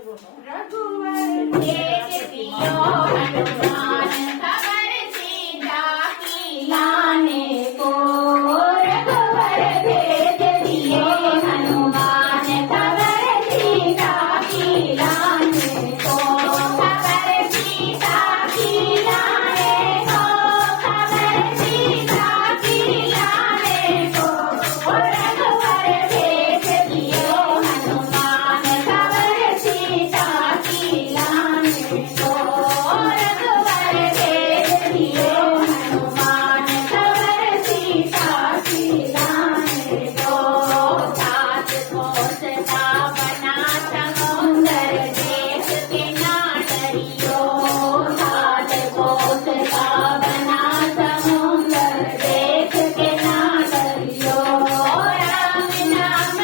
रघुवर भेज दियो हनुमान खबर सीता की लाने को रघुवर भेज दियो हनुमान खबर सीता की लाने को खबर सीता की लाने को खबर सीता की लाने को रघुवर भेज दियो हनुमान खबर सीता की लाने को रघुवर भेज दियो हनुमान खबर सीता की लाने को सात कोस का बना समुंदर देख के ना डरियो सात कोस का बना समुंदर देख के ना डरियो राम नाम